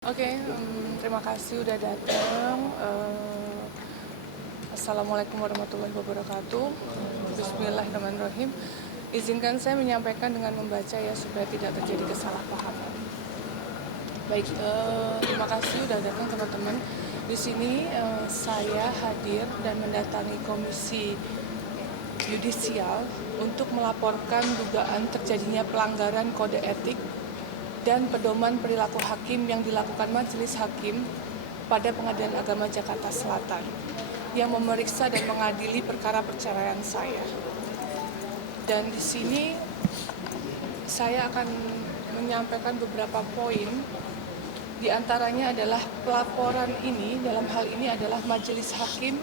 Terima kasih udah datang. Assalamualaikum warahmatullahi wabarakatuh. Bismillahirrahmanirrahim. Izinkan saya menyampaikan dengan membaca ya supaya tidak terjadi kesalahpahaman. Baik, terima kasih udah datang teman-teman. Di sini saya hadir dan mendatangi Komisi Yudisial untuk melaporkan dugaan terjadinya pelanggaran kode etik dan pedoman perilaku hakim yang dilakukan Majelis Hakim pada Pengadilan Agama Jakarta Selatan yang memeriksa dan mengadili perkara perceraian saya. Dan di sini saya akan menyampaikan beberapa poin. Di antaranya adalah pelaporan ini, dalam hal ini adalah Majelis Hakim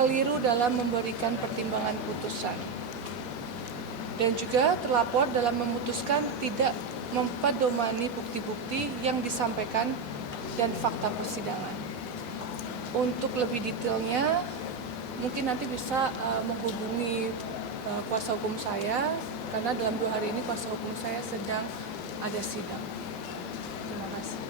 keliru dalam memberikan pertimbangan putusan. Dan juga terlapor dalam memutuskan tidak mempedomani bukti-bukti yang disampaikan dan fakta persidangan. Untuk lebih detailnya, mungkin nanti bisa menghubungi kuasa hukum saya, karena dalam 2 hari ini kuasa hukum saya sedang ada sidang. Terima kasih.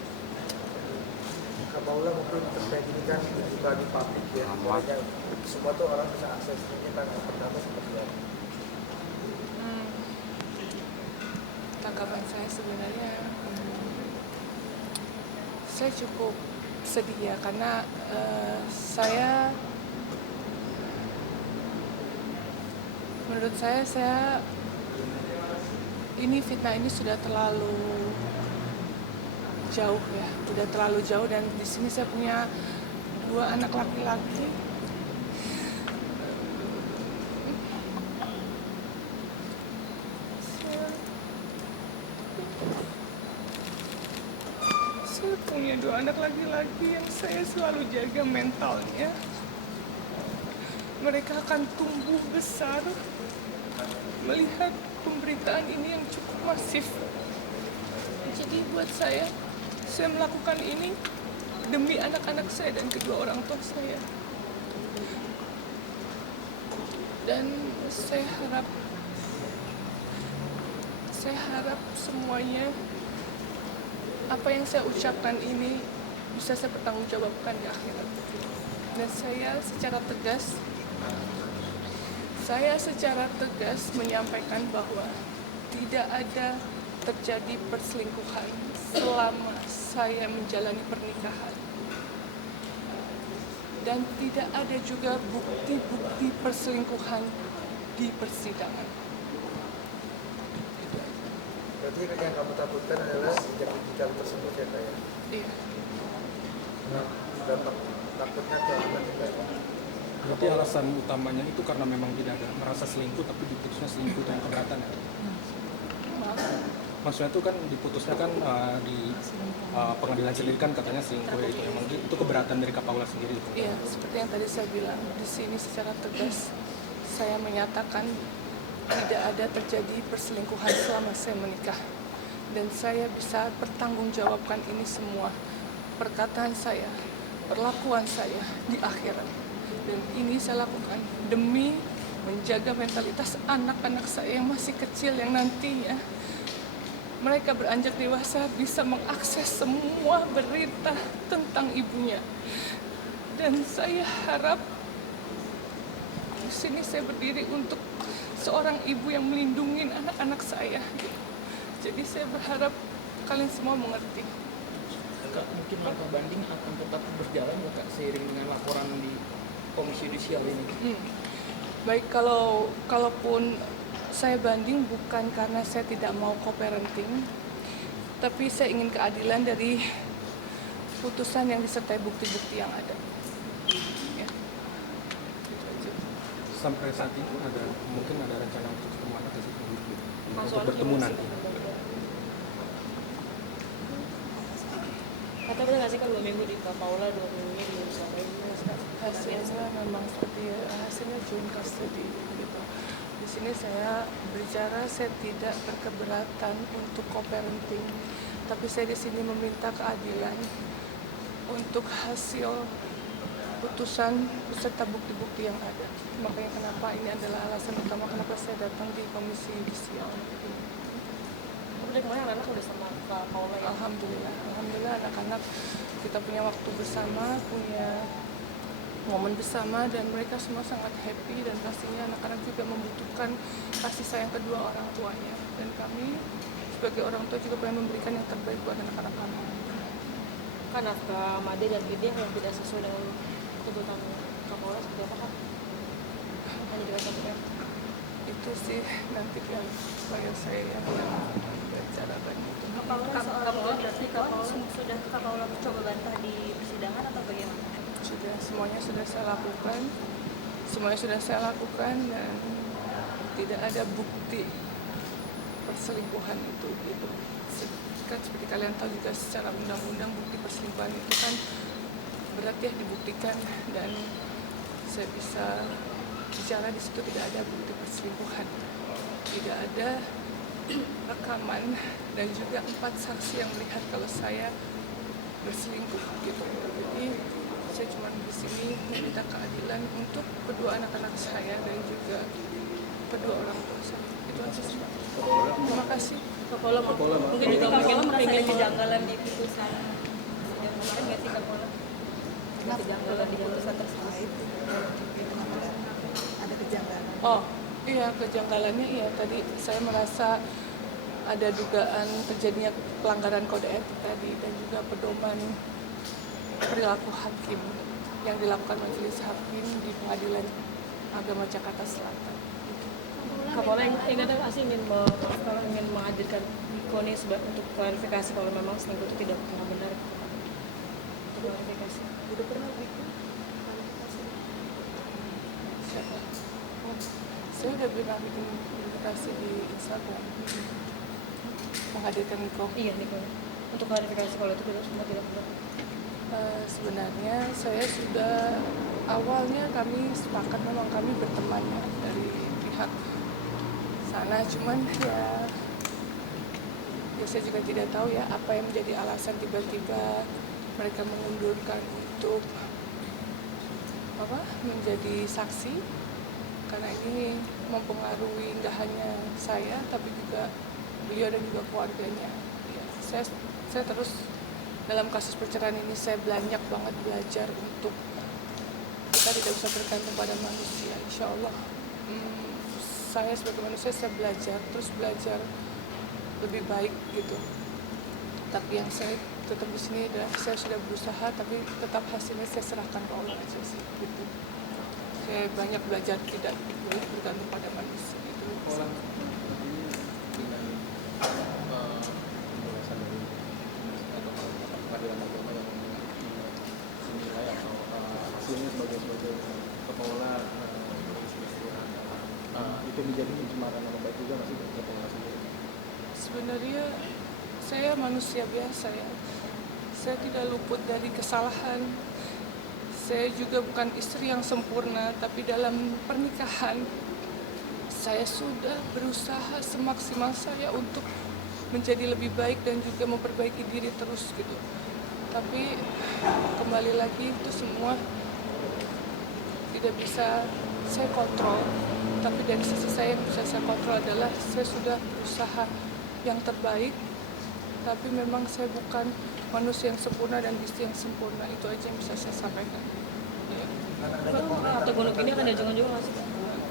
Kak Paula, mungkin terkait ini kan bagi publik ya, makanya semua tuh orang bisa akses ini kan pertama seperti apa? Tanggapan saya sebenarnya saya cukup sedih ya, karena menurut saya ini fitnah ini sudah terlalu jauh ya, sudah terlalu jauh. Dan di sini saya punya 2 anak laki-laki. Saya punya 2 anak laki-laki yang saya selalu jaga mentalnya. Mereka akan tumbuh besar melihat pemberitaan ini yang cukup masif. Jadi buat saya melakukan ini demi anak-anak saya dan kedua orang tua saya. Dan saya harap semuanya apa yang saya ucapkan ini bisa saya pertanggungjawabkan di akhirat. Dan saya secara tegas menyampaikan bahwa tidak ada terjadi perselingkuhan selama saya menjalani pernikahan. Dan tidak ada juga bukti-bukti perselingkuhan di persidangan. Berarti yang kamu takutkan adalah jejak digital tersebut ya Kak ya? Iya. Dampak takutnya ke anak juga ya? Berarti alasan utamanya itu karena memang tidak ada merasa selingkuh, tapi diputusnya selingkuh dengan keberatan ya? Maaf. Maksudnya itu kan diputusnya kan di pengadilan sendiri kan katanya selingkuh itu memang itu keberatan dari Kak Paula sendiri. Iya, seperti yang tadi saya bilang, di sini secara tegas saya menyatakan tidak ada terjadi perselingkuhan selama saya menikah. Dan saya bisa bertanggungjawabkan ini semua, perkataan saya, perlakuan saya di akhirat. Dan ini saya lakukan demi menjaga mentalitas anak-anak saya yang masih kecil, yang nantinya mereka beranjak dewasa bisa mengakses semua berita tentang ibunya. Dan saya harap di sini saya berdiri untuk seorang ibu yang melindungi anak-anak saya. Jadi saya berharap kalian semua mengerti. Kak, mungkin langkah banding akan tetap berjalan ya Kak, seiring dengan laporan di Komisi Yudisial ini? Baik, kalaupun saya banding bukan karena saya tidak mau co-parenting, tapi saya ingin keadilan dari putusan yang disertai bukti-bukti yang ada. Ya. Sampai saat itu mungkin ada rencana untuk ketemu anak itu untuk bertemu nanti. Kata benar nggak sih kan 2 minggu di Kak Paula, 2 minggunya di Nusantara ini? Hasilnya memang seperti hasilnya June custody gitu. Di sini saya berbicara, saya tidak berkeberatan untuk co-parenting, tapi saya di sini meminta keadilan untuk hasil putusan beserta bukti-bukti yang ada. Makanya kenapa ini adalah alasan utama kenapa saya datang di Komisi Yudisial. Tapi kemarin anak udah sama Kak Paula ya. Alhamdulillah anak-anak kita punya waktu bersama, punya momen bersama, dan mereka semua sangat happy, dan pastinya anak-anak juga membutuhkan kasih sayang kedua orang tuanya, dan kami sebagai orang tua juga pengen memberikan yang terbaik buat anak-anak kami. Kan Kak Made dan Vidya yang tidak sesuai dengan tuntutan Kak Paula seperti apa Kak? Hanya jelaskan ya. Itu sih nanti yang saya yang bicara banyak. Kak Paula berarti Kak Paula sudah Kak Paula mencoba bantah di persidangan atau bagaimana? Semuanya sudah saya lakukan dan tidak ada bukti perselingkuhan itu gitu. Kan seperti kalian tahu juga secara undang-undang bukti perselingkuhan itu kan berat ya dibuktikan, dan saya bisa bicara di situ tidak ada bukti perselingkuhan, tidak ada rekaman, dan juga 4 saksi yang melihat kalau saya berselingkuh gitu. Jadi saya cuma di sini meminta keadilan untuk kedua anak-anak saya dan juga kedua orang tua saya. Itu aja sih. Terima kasih. Kak Paula mungkin juga Kak Paula mungkin merasa ada ingin kejanggalan di putusan yang kemarin nggak sih Kak Paula? Ada kejanggalan di putusan tersebut. Ada kejanggalan. Oh iya, kejanggalannya iya, tadi saya merasa ada dugaan terjadinya pelanggaran kode etik tadi, dan juga pedoman perilaku hakim yang dilakukan majelis hakim di Pengadilan Agama Jakarta Selatan. Kak Paula ingin menghadirkan Koni untuk klarifikasi kalau memang selingkuh itu tidak pernah benar. Klarifikasi. Udah pernah bikin? Siapa? Oh, saya udah pernah bikin klarifikasi di Instagram. Menghadirkan Niko. Iya Niko. Untuk klarifikasi kalau itu semua tidak benar. Sebenarnya saya sudah awalnya kami sepakat memang kami berteman ya, dari pihak sana, cuman ya saya juga tidak tahu ya apa yang menjadi alasan tiba-tiba mereka mengundurkan untuk menjadi saksi, karena ini mempengaruhi nggak hanya saya tapi juga beliau dan juga keluarganya. Ya, saya terus dalam kasus perceraian ini saya banyak banget belajar untuk kita tidak usah bergantung pada manusia. Insya Allah saya sebagai manusia saya belajar lebih baik gitu. Tapi yang saya tetap di sini dan saya sudah berusaha, tapi tetap hasilnya saya serahkan ke Allah aja sih gitu. Saya banyak belajar tidak boleh bergantung pada manusia itu. Pengadilan agama yang menilai atau hasilnya sebagai Kak Paula itu menjadi pencemaran nama baik juga masih dari Kak Paula sendiri. Sebenarnya saya manusia biasa ya. Saya tidak luput dari kesalahan. Saya juga bukan istri yang sempurna, tapi dalam pernikahan saya sudah berusaha semaksimal saya untuk menjadi lebih baik dan juga memperbaiki diri terus gitu. Tapi kembali lagi itu semua tidak bisa saya kontrol. Tapi dari sisi saya yang bisa saya kontrol adalah saya sudah berusaha yang terbaik. Tapi memang saya bukan manusia yang sempurna dan istri yang sempurna. Itu aja yang bisa saya sampaikan. Ya. Atau gunung ini akan ada jangan-jangan nggak sih?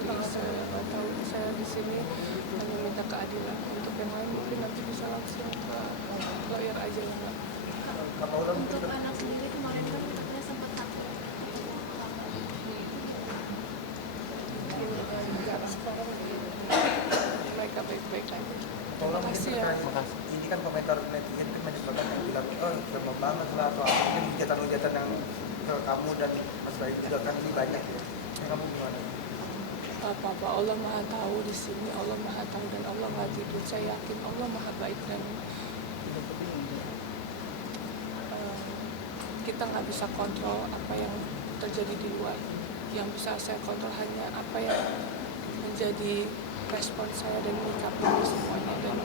Nanti saya nggak tahu. Saya di sini hanya minta keadilan. Untuk yang lain mungkin nanti bisa langsung ke lawyer aja ya. Kak Paula mungkin Untuk anak sendiri kemarin kan katanya sempat takut. Mereka baik-baik aja. Paula Terima kasih ya. ini kan komentar netizen kan banyak banget yang bilang gampang banget lah, atau apa mungkin hujatan-hujatan yang ke kamu dan Mas Baik juga kan ini banyak ya. Kamu gimana? Apa Allah Maha tahu di sini, Allah Maha tahu dan Allah Maha tidur. Saya yakin Allah Maha baik dan kita nggak bisa kontrol apa yang terjadi di luar. Yang bisa saya kontrol hanya apa yang menjadi respon saya dan menyikapi ini semuanya. Dan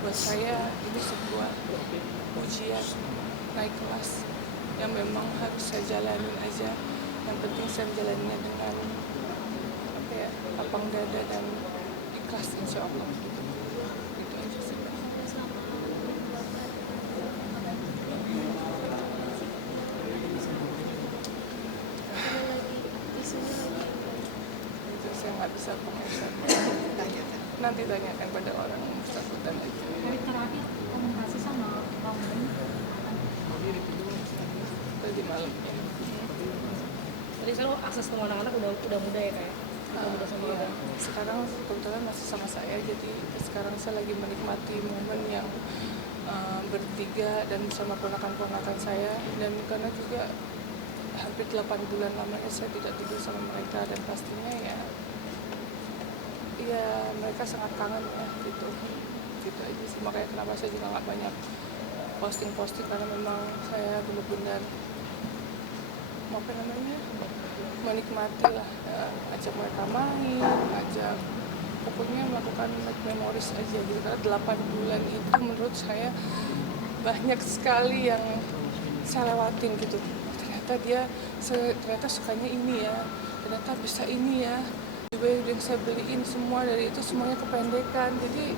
buat saya ini sebuah ujian naik kelas yang memang harus saya jalanin aja. Yang penting saya menjalaninya dengan lapang dada dan ikhlas insya Allah gitu aja sih. bisa pengurusan. Nanti tanyakan pada orang yang bersangkutan aja. Hari terakhir komunikasi sama Bang Ben Tadi malam ya. Jadi sekarang akses kemana-mana udah mudah ya kayak. Udah mudah sama Iya. Abang. Sekarang kebetulan masih sama saya, jadi sekarang saya lagi menikmati momen yang bertiga dan sama ponakan-ponakan saya, dan karena juga hampir 8 bulan lamanya saya tidak tidur sama mereka, dan pastinya ya mereka sangat kangen ya gitu aja sih. Makanya kenapa saya juga nggak banyak posting karena memang saya benar-benar menikmati lah, ajak mereka main, ajak pokoknya melakukan memories aja gitu, karena 8 bulan itu menurut saya banyak sekali yang saya lewatin gitu. Ternyata sukanya ini ya, ternyata bisa ini ya, juga yang saya beliin semua dari itu semuanya kependekan. Jadi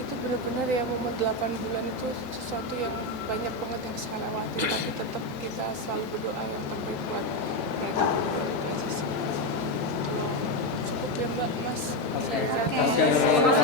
itu benar-benar ya, momen 8 bulan itu sesuatu yang banyak banget yang saya lewatin, tapi tetap kita selalu berdoa yang terbaik buat mereka. Itu aja sih. Cukup ya Mbak, Mas. Saya